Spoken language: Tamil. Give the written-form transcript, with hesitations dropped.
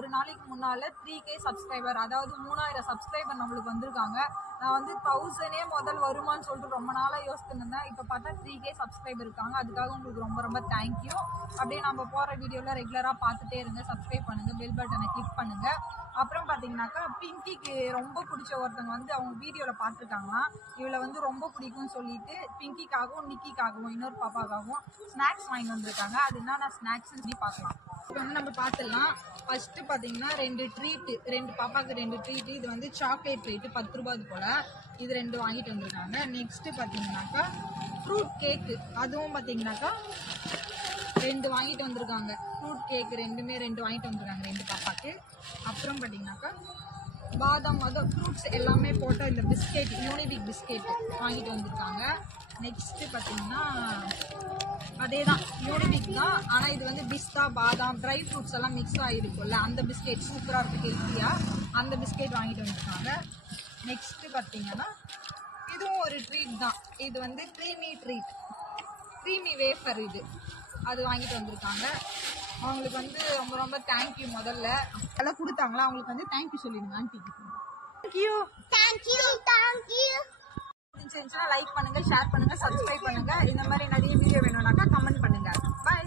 ஒரு நாளைக்கு முன்னால 3K சப்ஸ்கிரைபர், அதாவது 3000 சப்ஸ்கிரைபர் நம்மளுக்கு வந்திருக்காங்க. நான் வந்து 1000 முதல் வருமானு சொல்லிட்டு ரொம்ப நாளா யோசிச்சுட்டு இருந்தேன். இப்போ பார்த்தா 3K சப்ஸ்கிரைபர் இருக்காங்க. அதுக்காக உங்களுக்கு ரொம்ப ரொம்ப தேங்க்யூ. அப்படியே நம்ம போற வீடியோல ரெகுலரா பார்த்துட்டே இருங்க. சப்ஸ்கிரைப் பண்ணுங்க, பெல் பட்டனை கிளிக் பண்ணுங்க. அப்புறம் பாத்தீங்கன்னாக்கா பிங்கிக்கு ரொம்ப பிடிச்ச ஒருத்தவங்க வந்து அவங்க வீடியோல பார்த்துருக்காங்களாம். இவளை வந்து ரொம்ப பிடிக்கும்னு சொல்லிட்டு பிங்கிக்காகவும் நிக்கிக்காகவும் இன்னொரு பாப்பாக்காகவும் ஸ்நாக்ஸ் வாங்கி வந்திருக்காங்க. அது என்னன்னா ஸ்நாக்ஸ் பார்க்கலாம். இப்போ வந்து நம்ம பார்த்துடலாம். ஃபர்ஸ்ட் பாத்தீங்கன்னா 2 ட்ரீட், 2 பாப்பாக்கு 2 ட்ரீட். இது வந்து சாக்லேட் ட்ரீட் 10 ரூபாய் போல. இது 2 வாங்கிட்டு வந்திருக்காங்க. நெக்ஸ்ட் பாத்தீங்கன்னாக்கா ஃப்ரூட் கேக்கு, அதுவும் பாத்தீங்கன்னாக்கா 2 வாங்கிட்டு வந்திருக்காங்க. ஃப்ரூட் கேக் ரெண்டுமே 2 வாங்கிட்டு வந்திருக்காங்க 2 பாப்பாக்கு. அப்புறம் பாத்தீங்கன்னாக்கா பாதாம், அதாவது ஃப்ரூட்ஸ் எல்லாமே போட்ட இந்த பிஸ்கெட், யூனிபிக் பிஸ்கெட் வாங்கிட்டு வந்திருக்காங்க. நெக்ஸ்ட் பாத்தீங்கன்னா அதே தான், யூனிபிக் தான். ஆனா இது வந்து பிஸ்தா, பாதாம், ட்ரை ஃப்ரூட்ஸ் எல்லாம் மிக்ஸ் ஆகிருக்கும்ல, அந்த பிஸ்கெட் சூப்பரா இருக்கு, ஹெல்த்தியா. அந்த பிஸ்கெட் வாங்கிட்டு வந்திருக்காங்க. நெக்ஸ்ட் பாத்தீங்கன்னா இதுவும் ஒரு ட்ரீட் தான். இது வந்து க்ரீமி ட்ரீட், க்ரீமி வேஃபர், இது அது வாங்கிட்டு வந்திருக்காங்க. அவங்களுக்கு வந்து ரொம்ப ரொம்ப தேங்க்யூ. முதல்ல எல்லாம் கொடுத்தாங்களா, அவங்களுக்கு வந்து தேங்க்யூ சொல்லிடுங்க ஆன்ட்டிக்கு. Thank you thank you thank you. லைக் பண்ணுங்க, ஷேர் பண்ணுங்க, சப்ஸ்கிரைப் பண்ணுங்க. இந்த மாதிரி நிறைய வீடியோ வேணும்னாக்கா கமெண்ட் பண்ணுங்க. பாய்.